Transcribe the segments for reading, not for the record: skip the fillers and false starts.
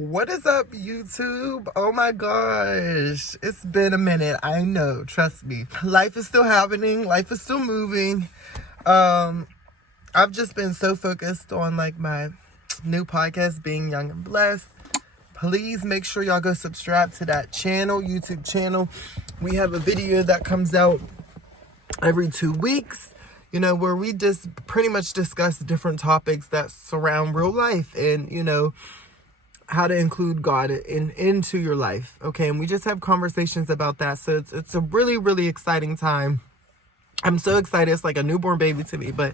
What is up, YouTube? Oh my gosh, it's been a minute. I know, trust me. Life is still happening, life is still moving. I've just been so focused on like my new podcast, Being Young and Blessed. Please make sure y'all go subscribe to that channel, YouTube channel. We have a video that comes out every 2 weeks, where we just pretty much discuss different topics that surround real life and, how to include God into your life. Okay. And we just have conversations about that. So it's a really, really exciting time. I'm so excited. It's like a newborn baby to me, but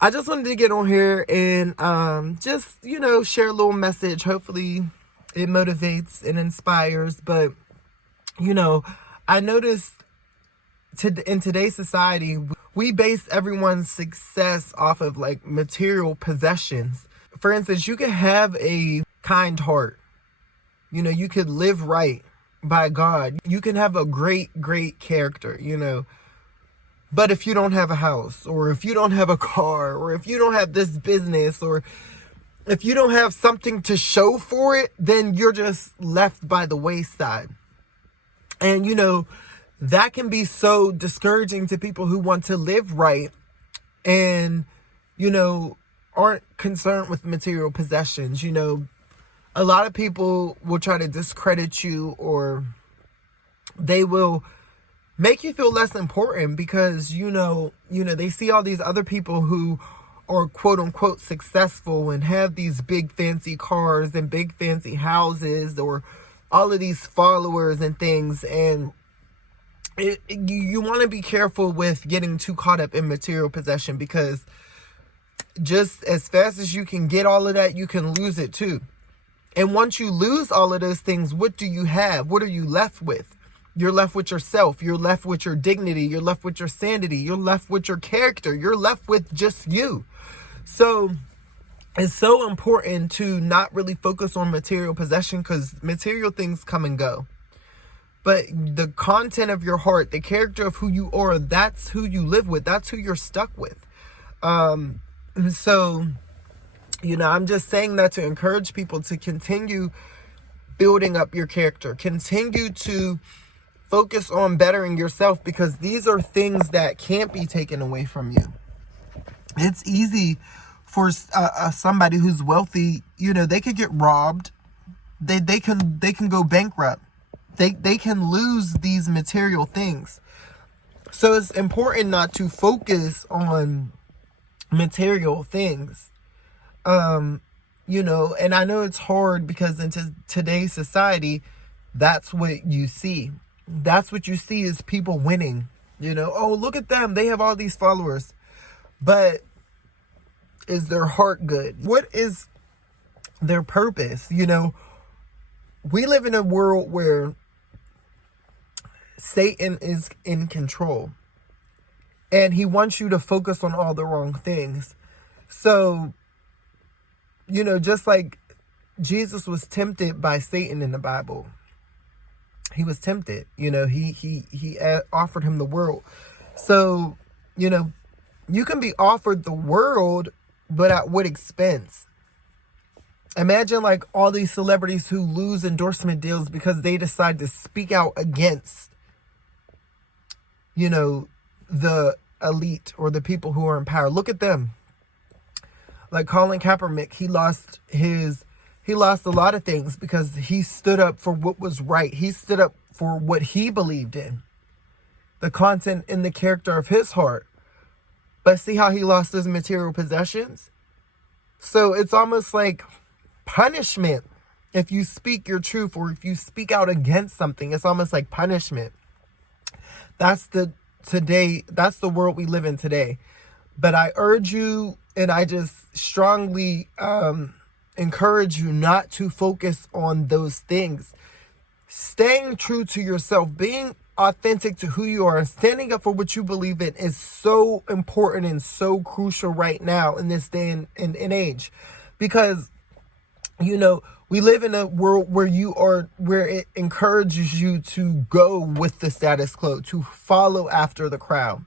I just wanted to get on here and, just, share a little message. Hopefully it motivates and inspires, but, I noticed in today's society, we base everyone's success off of like material possessions. For instance, you could have a kind heart. You could live right by God. You can have a great character, But if you don't have a house, or if you don't have a car, or if you don't have this business, or if you don't have something to show for it, then you're just left by the wayside. And, that can be so discouraging to people who want to live right and, aren't concerned with material possessions. A lot of people will try to discredit you, or they will make you feel less important because, they see all these other people who are quote unquote successful and have these big fancy cars and big fancy houses or all of these followers and things. And you want to be careful with getting too caught up in material possession, because just as fast as you can get all of that, you can lose it too. And once you lose all of those things, what do you have? What are you left with? You're left with yourself. You're left with your dignity. You're left with your sanity. You're left with your character. You're left with just you. So it's so important to not really focus on material possession, because material things come and go. But the content of your heart, the character of who you are, that's who you live with. That's who you're stuck with. So, I'm just saying that to encourage people to continue building up your character. Continue to focus on bettering yourself, because these are things that can't be taken away from you. It's easy for somebody who's wealthy, they could get robbed. They can go bankrupt. They can lose these material things. So it's important not to focus on material things. And I know it's hard because in today's society, that's what you see. That's what you see is people winning. Oh, look at them. They have all these followers. But is their heart good? What is their purpose? We live in a world where Satan is in control, and he wants you to focus on all the wrong things. So, just like Jesus was tempted by Satan in the Bible, he was tempted, he offered him the world. So, you can be offered the world, but at what expense? Imagine like all these celebrities who lose endorsement deals because they decide to speak out against, the elite or the people who are in power. Look at them. Like Colin Kaepernick, he lost a lot of things because he stood up for what was right. He stood up for what he believed in, the content and the character of his heart. But see how he lost his material possessions? So it's almost like punishment. If you speak your truth, or if you speak out against something, it's almost like punishment. That's the world we live in today. But I urge you, and I just strongly encourage you not to focus on those things. Staying true to yourself, being authentic to who you are, and standing up for what you believe in is so important and so crucial right now in this day and age. Because, we live in a world where it encourages you to go with the status quo, to follow after the crowd,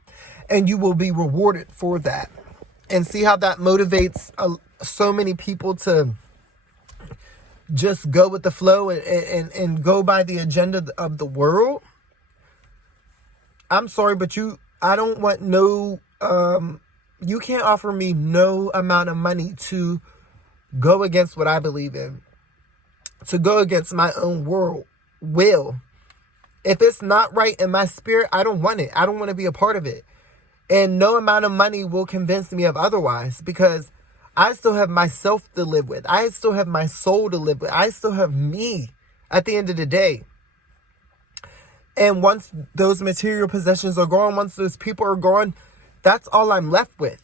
and you will be rewarded for that. And see how that motivates so many people to just go with the flow and go by the agenda of the world, I'm sorry, but I don't want no, you can't offer me no amount of money to go against what I believe in, to go against my own will. If it's not right in my spirit, I don't want it. I don't want to be a part of it. And no amount of money will convince me of otherwise, because I still have myself to live with. I still have my soul to live with. I still have me at the end of the day. And once those material possessions are gone, once those people are gone, that's all I'm left with.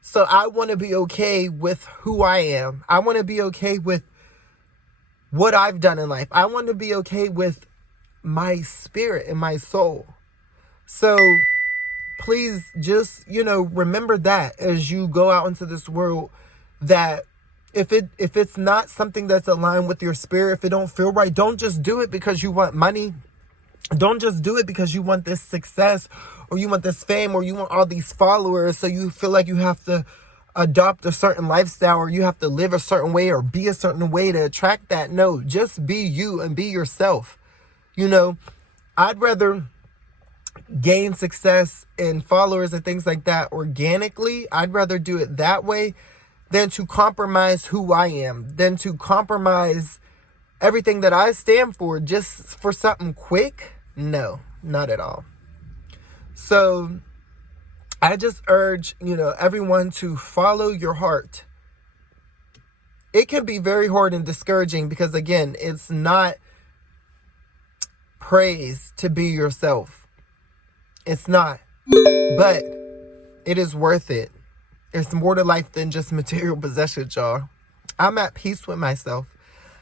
So I want to be okay with who I am. I want to be okay with what I've done in life. I want to be okay with my spirit and my soul. So please just, remember that as you go out into this world, that if it's not something that's aligned with your spirit, if it don't feel right, don't just do it because you want money. Don't just do it because you want this success, or you want this fame, or you want all these followers, so you feel like you have to adopt a certain lifestyle, or you have to live a certain way or be a certain way to attract that. No, just be you and be yourself. I'd rather gain success and followers and things like that organically. I'd rather do it that way than to compromise who I am, than to compromise everything that I stand for just for something quick. No, not at all. So I just urge, everyone to follow your heart. It can be very hard and discouraging because, again, it's not praise to be yourself. It's not. But it is worth it. There's more to life than just material possessions, y'all. I'm at peace with myself.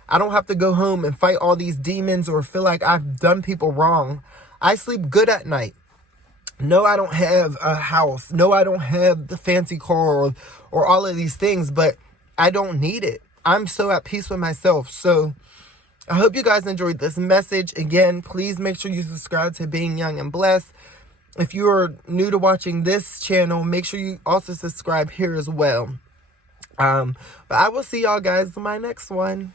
I don't have to go home and fight all these demons or feel like I've done people wrong. I sleep good at night. No, I don't have a house. No, I don't have the fancy car or all of these things, but I don't need it. I'm so at peace with myself. So I hope you guys enjoyed this message. Again, please make sure you subscribe to Being Young and Blessed. If you are new to watching this channel, make sure you also subscribe here as well. But I will see y'all guys in my next one.